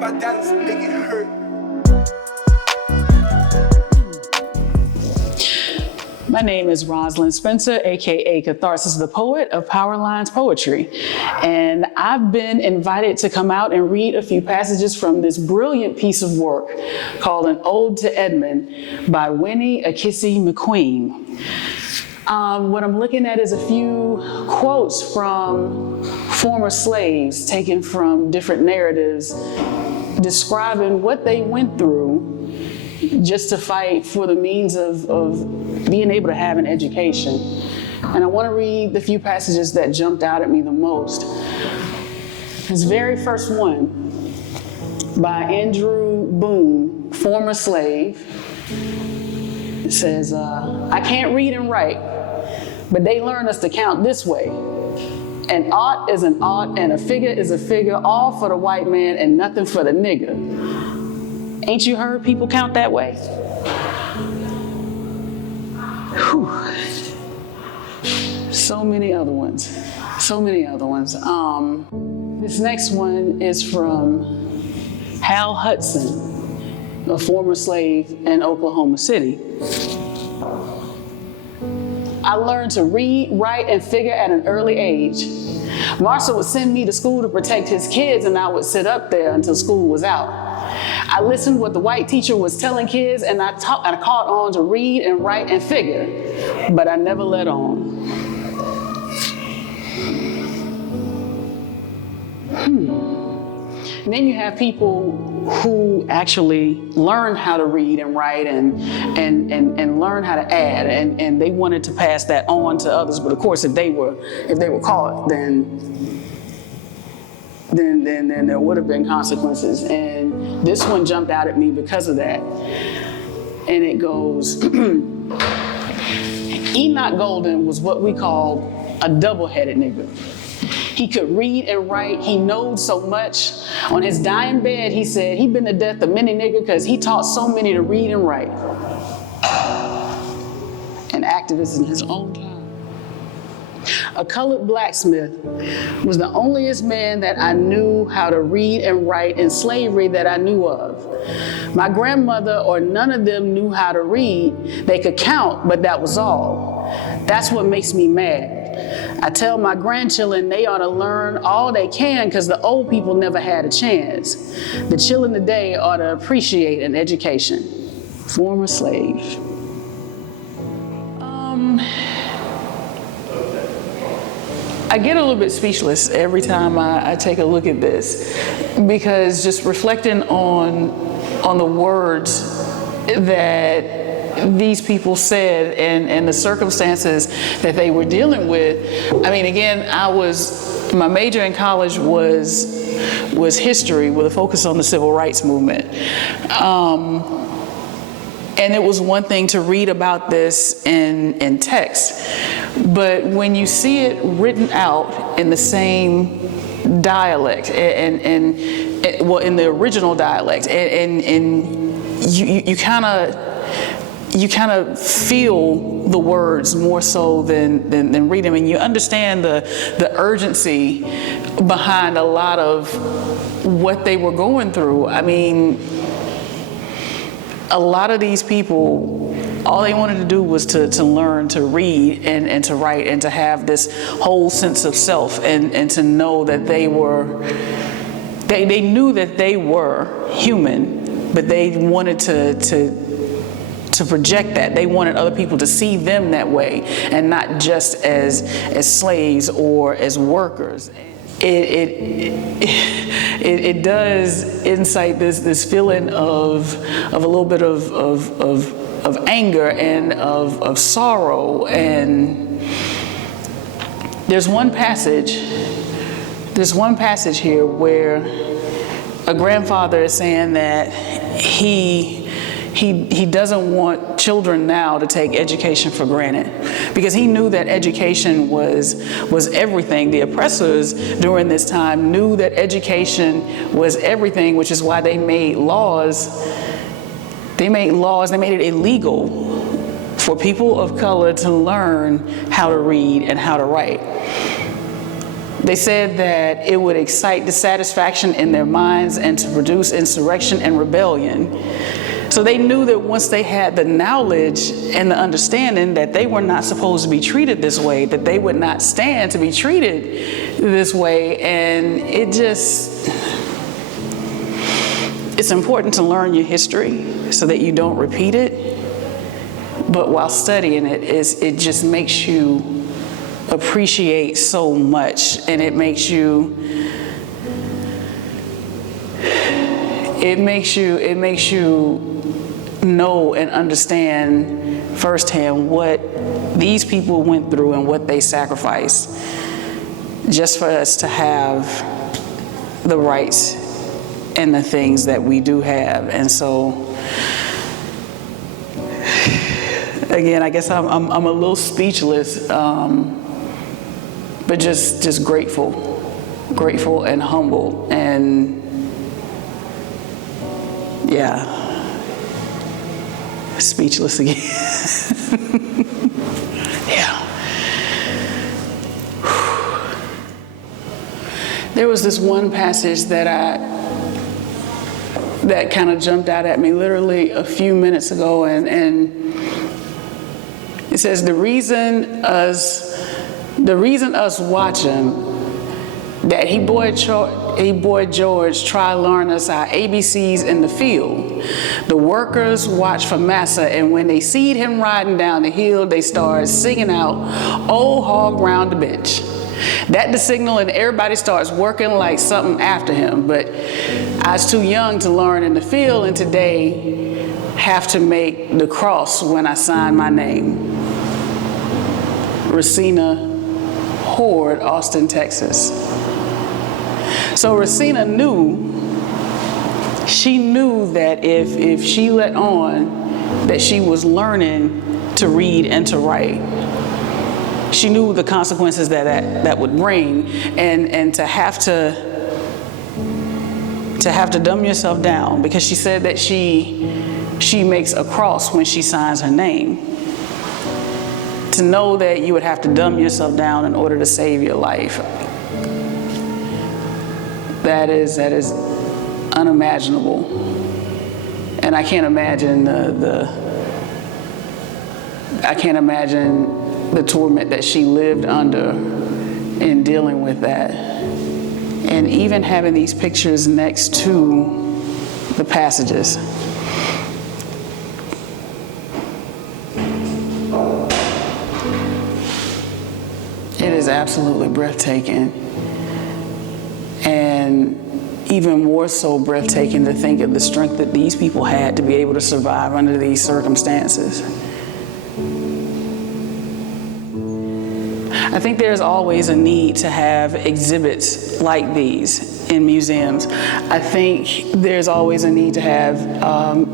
my dollars make it hurt. My name is Roslyn Spencer, aka Catharsis Tha Poet of PowerLines Poetry. And I've been invited to come out and read a few passages from this brilliant piece of work called An Ode to Edmund by Wini McQueen. What I'm looking at is a few quotes from former slaves taken from different narratives describing what they went through just to fight for the means of being able to have an education. And I want to read the few passages that jumped out at me the most. This very first one by Andrew Boone, former slave. It says, I can't read and write, but they learn us to count this way. An ought is an ought and a figure is a figure, all for the white man and nothing for the nigger. Ain't you heard people count that way? Whew. So many other ones. This next one is from Hal Hudson, a former slave in Oklahoma City. I learned to read, write, and figure at an early age. Marshall would send me to school to protect his kids, and I would sit up there until school was out. I listened what the white teacher was telling kids, and I caught on to read and write and figure, but I never let on. And then you have people who actually learn how to read and write and learn how to add, and they wanted to pass that on to others. But of course, if they were caught, then there would have been consequences. And this one jumped out at me because of that. And it goes, Enoch Golden was what we call a double-headed nigga. He could read and write. He knowed so much. On his dying bed, he said he'd been the death of many niggas because he taught so many to read and write. An activist in his own time. A colored blacksmith was the onlyest man that I knew how to read and write in slavery that I knew of. My grandmother or none of them knew how to read. They could count, but that was all. That's what makes me mad. I tell my grandchildren they ought to learn all they can because the old people never had a chance. The children today ought to appreciate an education. Former slave. I get a little bit speechless every time I take a look at this, because just reflecting on the words that these people said and the circumstances that they were dealing with. I mean, again, my major in college was history with a focus on the civil rights movement. And it was one thing to read about this in text, but when you see it written out in the same dialect and in the original dialect, and you kind of feel the words more so than read them, and you understand the urgency behind a lot of what they were going through. I mean, a lot of these people, all they wanted to do was to learn to read and to write and to have this whole sense of self and to know that they knew that they were human, but they wanted to project that. They wanted other people to see them that way and not just as slaves or as workers. It does incite this feeling of a little bit of anger and of sorrow. And there's one passage here where a grandfather is saying that he doesn't want children now to take education for granted, because he knew that education was everything. The oppressors during this time knew that education was everything, which is why they made laws. They made it illegal for people of color to learn how to read and how to write. They said that it would excite dissatisfaction in their minds and to produce insurrection and rebellion. So they knew that once they had the knowledge and the understanding that they were not supposed to be treated this way, that they would not stand to be treated this way. And it's important to learn your history so that you don't repeat it. But while studying it, it just makes you appreciate so much, and it makes you know and understand firsthand what these people went through and what they sacrificed just for us to have the rights and the things that we do have. And so again, I guess I'm a little speechless, but just grateful and humble, and yeah, speechless again. Yeah. There was this one passage that kind of jumped out at me literally a few minutes ago, and it says, the reason us watching that he boy George try learn us our ABCs in the field. The workers watch for massa, and when they seed him riding down the hill, they start singing out, "Old hog round the bench." That the signal, and everybody starts working like something after him. But I was too young to learn in the field, and today have to make the cross when I sign my name. Racina Horde, Austin, Texas. So Racina knew that if she let on that she was learning to read and to write, she knew the consequences that would bring, and to have to dumb yourself down, because she said that she makes a cross when she signs her name. To know that you would have to dumb yourself down in order to save your life. That is unimaginable. And I can't imagine the torment that she lived under in dealing with that. And even having these pictures next to the passages. It is absolutely breathtaking, and even more so breathtaking to think of the strength that these people had to be able to survive under these circumstances. I think there's always a need to have exhibits like these in museums. I think there's always a need to have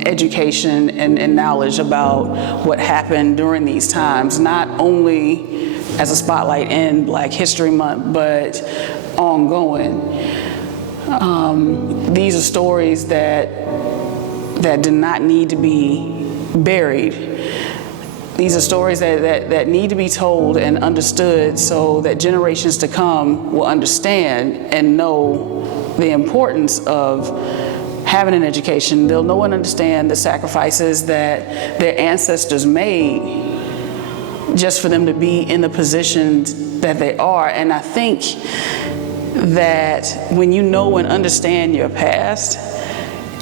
education and knowledge about what happened during these times, not only as a spotlight in Black History Month, but ongoing. These are stories that do not need to be buried. These are stories that need to be told and understood so that generations to come will understand and know the importance of having an education. They'll know and understand the sacrifices that their ancestors made just for them to be in the positions that they are. And I think that when you know and understand your past,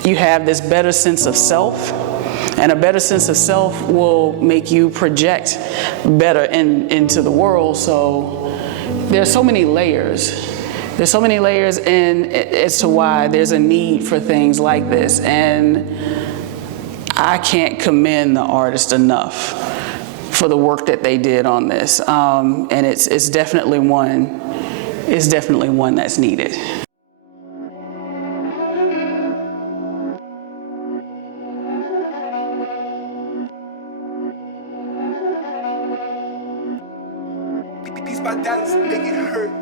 you have this better sense of self, and a better sense of self will make you project better into the world. So there's so many layers. There's so many layers as to why there's a need for things like this. And I can't commend the artist enough for the work that they did on this, and it's definitely one that's needed. These my doubts make it hurt.